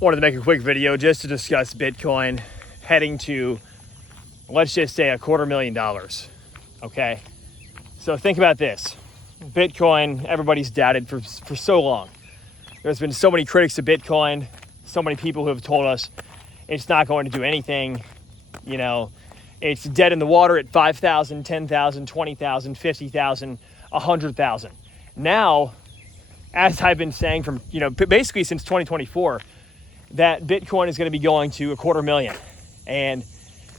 Wanted to make a quick video just to discuss Bitcoin heading to, let's just say, $250,000. Okay, so think about this. Bitcoin, everybody's doubted for so long. There's been so many critics of Bitcoin, so many people who have told us it's not going to do anything. You know, it's dead in the water at 5,000, 10,000, 20,000, 50,000, 100,000. Now, as I've been saying from, basically since 2024, that Bitcoin is going to be going to $250,000. And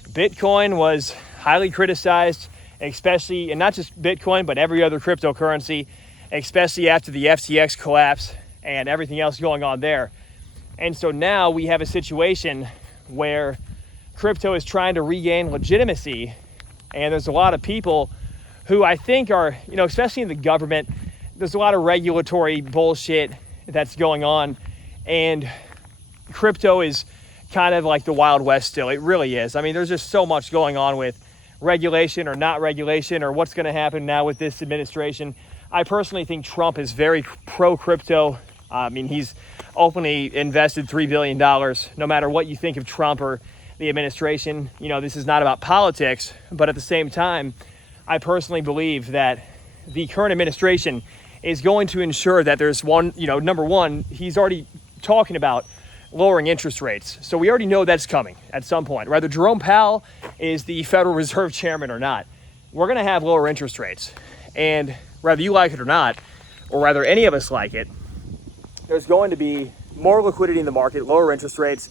Bitcoin was highly criticized, especially, and not just Bitcoin, but every other cryptocurrency, especially after the FTX collapse and everything else going on there. And so now we have a situation where crypto is trying to regain legitimacy. And there's a lot of people who I think are, especially in the government, there's a lot of regulatory bullshit that's going on. And crypto is kind of like the Wild West still. It really is. I mean, there's just so much going on with regulation or not regulation or what's going to happen now with this administration. I personally think Trump is very pro-crypto. I mean, he's openly invested $3 billion. No matter what you think of Trump or the administration, this is not about politics. But at the same time, I personally believe that the current administration is going to ensure that there's one, number one, he's already talking about lowering interest rates. So we already know that's coming at some point. Whether Jerome Powell is the Federal Reserve Chairman or not, we're going to have lower interest rates. And whether you like it or not, or whether any of us like it, there's going to be more liquidity in the market, lower interest rates,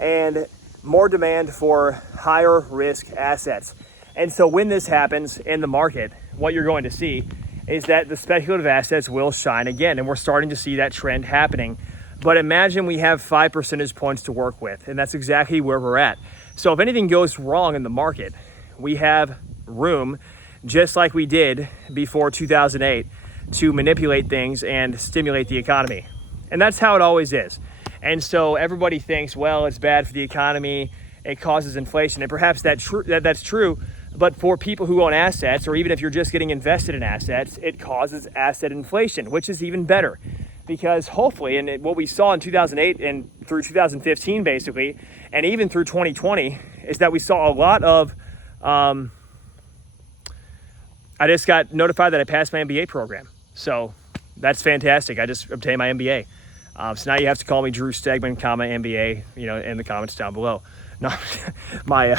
and more demand for higher risk assets. And so when this happens in the market, what you're going to see is that the speculative assets will shine again. And we're starting to see that trend happening. But imagine we have 5 percentage points to work with, and that's exactly where we're at. So if anything goes wrong in the market, we have room, just like we did before 2008, to manipulate things and stimulate the economy. And that's how it always is. And so everybody thinks, well, it's bad for the economy, it causes inflation, and perhaps that's true, but for people who own assets, or even if you're just getting invested in assets, it causes asset inflation, which is even better. Because hopefully, and what we saw in 2008 and through 2015 basically, and even through 2020, is that we saw a lot of, I just got notified that I passed my MBA program. So that's fantastic. I just obtained my MBA. So now you have to call me Drew Stegman, MBA, in the comments down below. No, my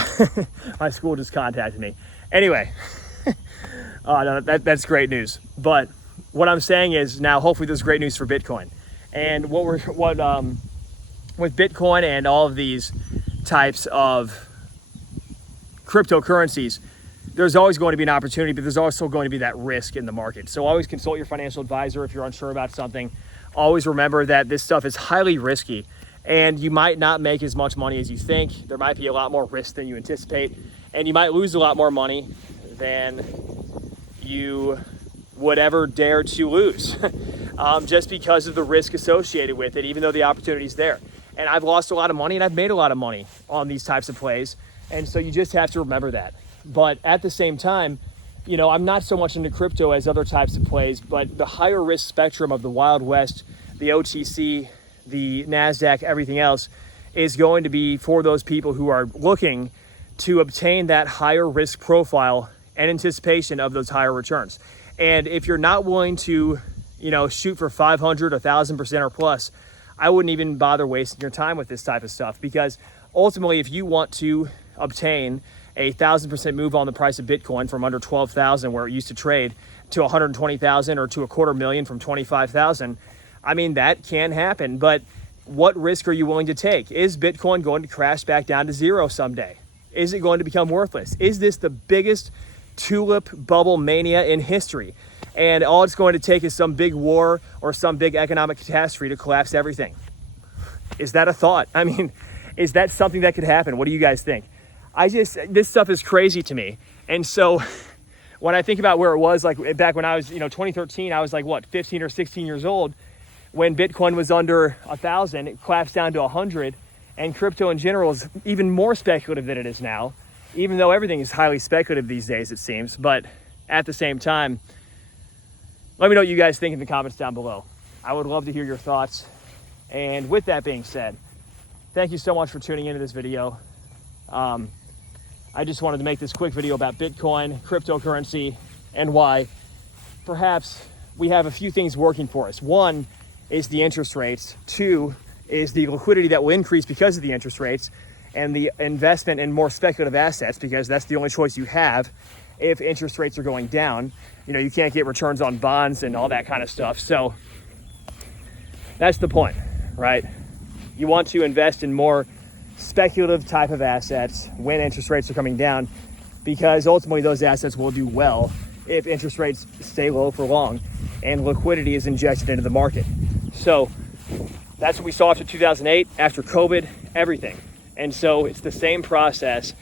school just contacted me. Anyway, no, that's great news. But what I'm saying is now, hopefully, there's great news for Bitcoin, and with Bitcoin and all of these types of cryptocurrencies, there's always going to be an opportunity, but there's also going to be that risk in the market. So always consult your financial advisor if you're unsure about something. Always remember that this stuff is highly risky, and you might not make as much money as you think. There might be a lot more risk than you anticipate, and you might lose a lot more money than you would ever dare to lose just because of the risk associated with it, even though the opportunity is there. And I've lost a lot of money, and I've made a lot of money on these types of plays. And so you just have to remember that. But at the same time, I'm not so much into crypto as other types of plays, but the higher risk spectrum of the Wild West, the OTC, the NASDAQ, everything else is going to be for those people who are looking to obtain that higher risk profile and anticipation of those higher returns. And if you're not willing to, shoot for 500, 1,000% or plus, I wouldn't even bother wasting your time with this type of stuff, because ultimately, if you want to obtain a 1,000% move on the price of Bitcoin from under 12,000, where it used to trade, to 120,000 or to $250,000 from 25,000, I mean, that can happen. But what risk are you willing to take? Is Bitcoin going to crash back down to zero someday? Is it going to become worthless? Is this the biggest tulip bubble mania in history, and all it's going to take is some big war or some big economic catastrophe to collapse everything? Is that a thought? I mean, is that something that could happen? What do you guys think? This stuff is crazy to me. And so when I think about where it was, like back when I was, 2013, I was like, 15 or 16 years old, when Bitcoin was under 1,000, it collapsed down to 100, and crypto in general is even more speculative than it is now, even though everything is highly speculative these days, it seems. But at the same time, let me know what you guys think in the comments down below. I would love to hear your thoughts. And with that being said, thank you so much for tuning into this video. I just wanted to make this quick video about Bitcoin, cryptocurrency, and why perhaps we have a few things working for us. One is the interest rates. Two is the liquidity that will increase because of the interest rates, and the investment in more speculative assets, because that's the only choice you have if interest rates are going down. You know, you can't get returns on bonds and all that kind of stuff. So that's the point, right? You want to invest in more speculative type of assets when interest rates are coming down, because ultimately those assets will do well if interest rates stay low for long and liquidity is injected into the market. So that's what we saw after 2008, after COVID, everything. And so it's the same process.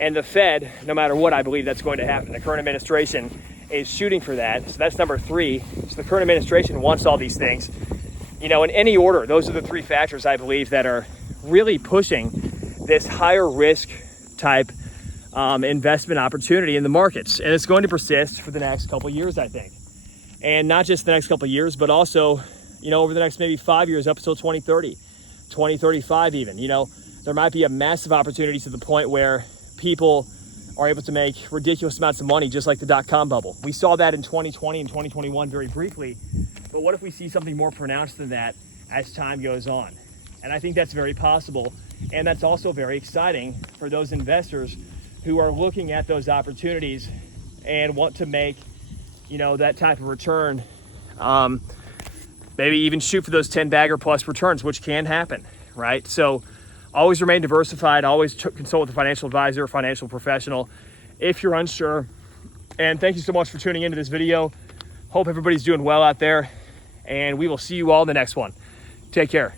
And the Fed, no matter what, I believe that's going to happen. The current administration is shooting for that. So that's number three. So the current administration wants all these things. You know, in any order, those are the three factors I believe that are really pushing this higher risk type investment opportunity in the markets. And it's going to persist for the next couple of years, I think. And not just the next couple of years, but also, you know, over the next maybe 5 years up until 2030, 2035 even. You know, there might be a massive opportunity to the point where people are able to make ridiculous amounts of money, just like the dot-com bubble. We saw that in 2020 and 2021 very briefly, but what if we see something more pronounced than that as time goes on? And I think that's very possible, and that's also very exciting for those investors who are looking at those opportunities and want to make, you know, that type of return. Maybe even shoot for those 10-bagger plus returns, which can happen, right? So always remain diversified. Always consult with a financial advisor or financial professional if you're unsure. And thank you so much for tuning into this video. Hope everybody's doing well out there, and we will see you all in the next one. Take care.